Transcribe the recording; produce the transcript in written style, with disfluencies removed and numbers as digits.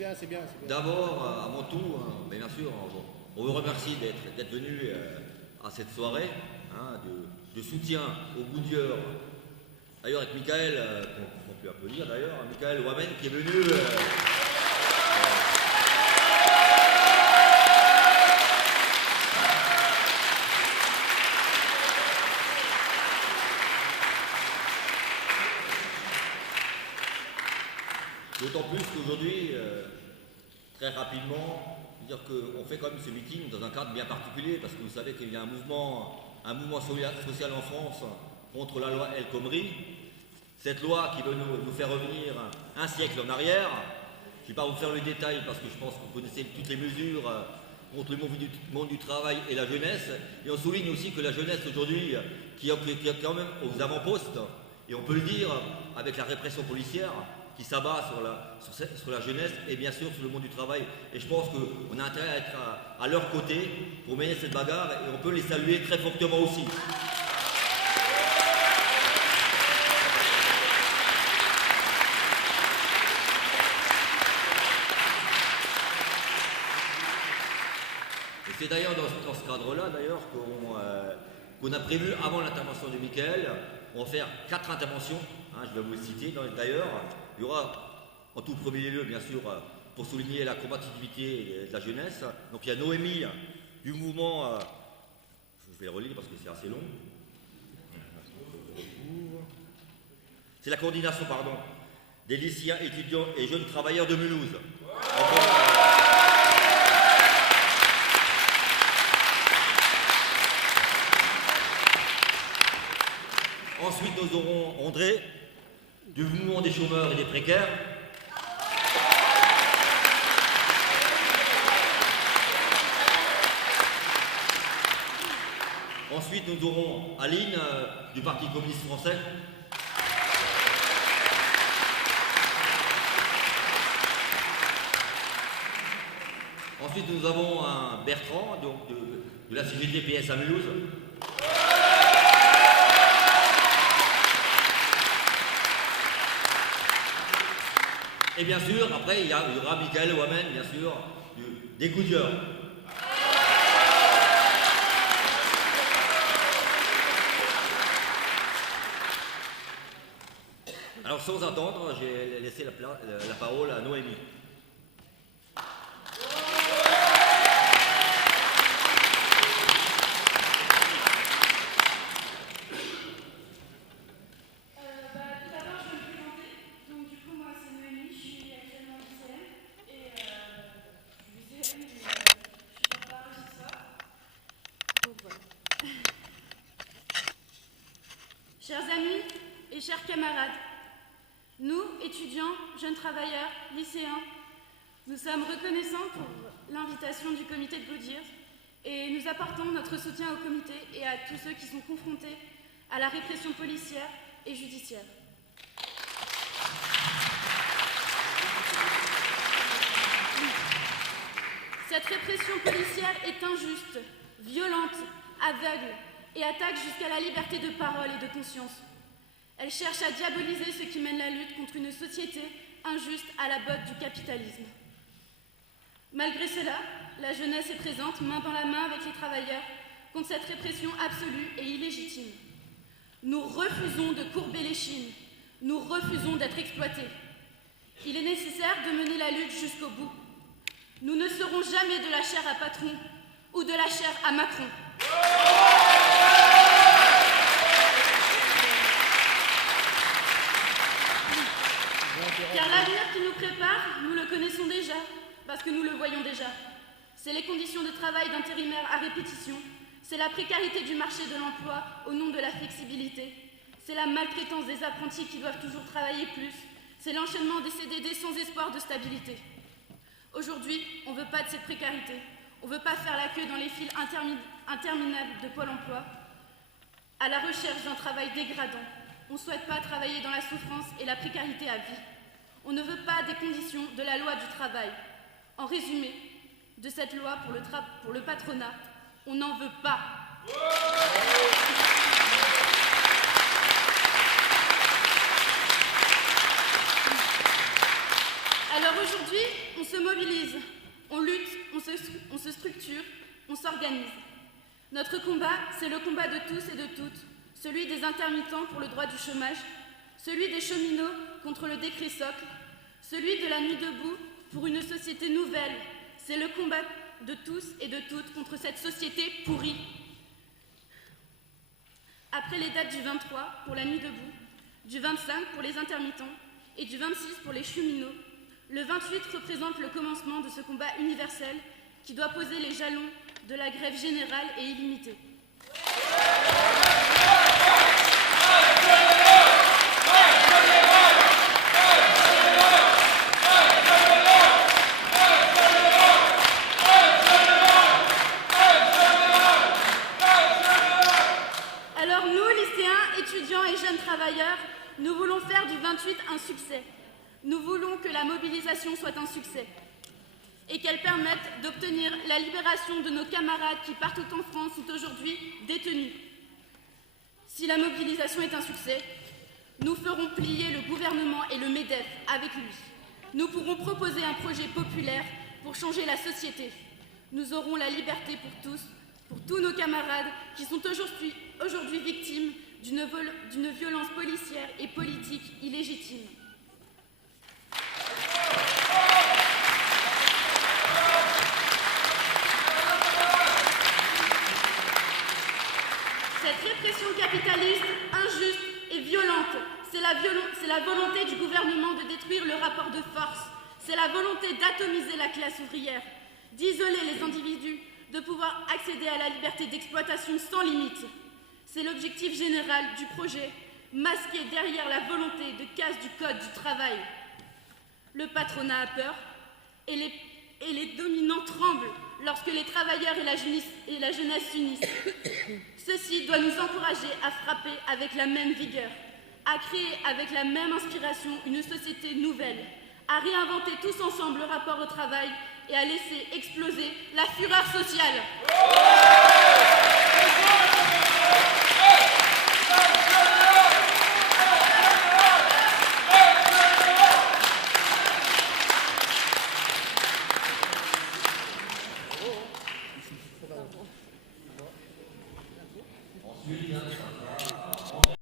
bien, c'est bien. D'abord, à mon tour, mais bien sûr, on vous remercie d'être venu à cette soirée de soutien aux Goodyear. D'ailleurs, avec Michael, qu'on peut applaudir d'ailleurs, Michael Wamen qui est venu. D'autant plus qu'aujourd'hui, très rapidement, dire qu'on fait quand même ce meeting dans un cadre bien particulier, parce que vous savez qu'il y a un mouvement social en France contre la loi El Khomri. Cette loi qui veut nous faire revenir un siècle en arrière. Je ne vais pas vous faire le détail parce que je pense que vous connaissez toutes les mesures contre le monde du travail et la jeunesse. Et on souligne aussi que la jeunesse aujourd'hui, qui est quand même aux avant-postes, et on peut le dire avec la répression policière, qui s'abat sur la jeunesse et bien sûr sur le monde du travail. Et je pense qu'on a intérêt à être à leur côté pour mener cette bagarre et on peut les saluer très fortement aussi. Et c'est d'ailleurs dans ce cadre-là d'ailleurs qu'on a prévu avant l'intervention de Michael, on va faire 4 interventions, je vais vous le citer d'ailleurs. Il y aura en tout premier lieu, bien sûr, pour souligner la combativité de la jeunesse. Donc il y a Noémie du mouvement, je vais le relire parce que c'est assez long. C'est la coordination, des lycéens, étudiants et jeunes travailleurs de Mulhouse. Ensuite, nous aurons André, du mouvement des chômeurs et des précaires. Ensuite, nous aurons Aline, du Parti communiste français. Ensuite, nous avons un Bertrand, donc de la CGT PS à Mulhouse. Et bien sûr, après, il y aura Michael Wamen, bien sûr, des Goodyear. Alors, sans attendre, j'ai laissé la parole à Noémie. Chers amis et chers camarades, nous, étudiants, jeunes travailleurs, lycéens, nous sommes reconnaissants pour l'invitation du comité de Goodyear et nous apportons notre soutien au comité et à tous ceux qui sont confrontés à la répression policière et judiciaire. Cette répression policière est injuste, violente, aveugle et attaque jusqu'à la liberté de parole et de conscience. Elle cherche à diaboliser ceux qui mènent la lutte contre une société injuste à la botte du capitalisme. Malgré cela, la jeunesse est présente main dans la main avec les travailleurs contre cette répression absolue et illégitime. Nous refusons de courber l'échine. Nous refusons d'être exploités. Il est nécessaire de mener la lutte jusqu'au bout. Nous ne serons jamais de la chair à patron ou de la chair à Macron. Car l'avenir qui nous prépare, nous le connaissons déjà, parce que nous le voyons déjà. C'est les conditions de travail d'intérimaires à répétition, c'est la précarité du marché de l'emploi au nom de la flexibilité, c'est la maltraitance des apprentis qui doivent toujours travailler plus, c'est l'enchaînement des CDD sans espoir de stabilité. Aujourd'hui, on ne veut pas de cette précarité, on ne veut pas faire la queue dans les files interminables de Pôle emploi, à la recherche d'un travail dégradant. On ne souhaite pas travailler dans la souffrance et la précarité à vie. On ne veut pas des conditions de la loi du travail. En résumé, de cette loi pour le patronat, on n'en veut pas. Alors aujourd'hui, on se mobilise, on lutte, on se structure, on s'organise. Notre combat, c'est le combat de tous et de toutes, celui des intermittents pour le droit du chômage, celui des cheminots contre le décret socle, celui de la nuit debout pour une société nouvelle. C'est le combat de tous et de toutes contre cette société pourrie. Après les dates du 23 pour la nuit debout, du 25 pour les intermittents et du 26 pour les cheminots, le 28 représente le commencement de ce combat universel qui doit poser les jalons de la grève générale et illimitée. Alors nous, lycéens, étudiants et jeunes travailleurs, nous voulons faire du 28 un succès. Nous voulons que la mobilisation soit un succès et qu'elle permette d'obtenir la libération de nos camarades qui, partout en France, sont aujourd'hui détenus. Si la mobilisation est un succès, nous ferons plier le gouvernement et le MEDEF avec lui. Nous pourrons proposer un projet populaire pour changer la société. Nous aurons la liberté pour tous, pour tous nos camarades qui sont aujourd'hui victimes d'une violence policière et politique illégitime. Cette répression capitaliste, injuste et violente, c'est la volonté du gouvernement de détruire le rapport de force. C'est la volonté d'atomiser la classe ouvrière, d'isoler les individus, de pouvoir accéder à la liberté d'exploitation sans limite. C'est l'objectif général du projet, masqué derrière la volonté de casse du code du travail. Le patronat a peur et les dominants tremblent lorsque les travailleurs et la jeunesse s'unissent. Ceci doit nous encourager à frapper avec la même vigueur, à créer avec la même inspiration une société nouvelle, à réinventer tous ensemble le rapport au travail et à laisser exploser la fureur sociale.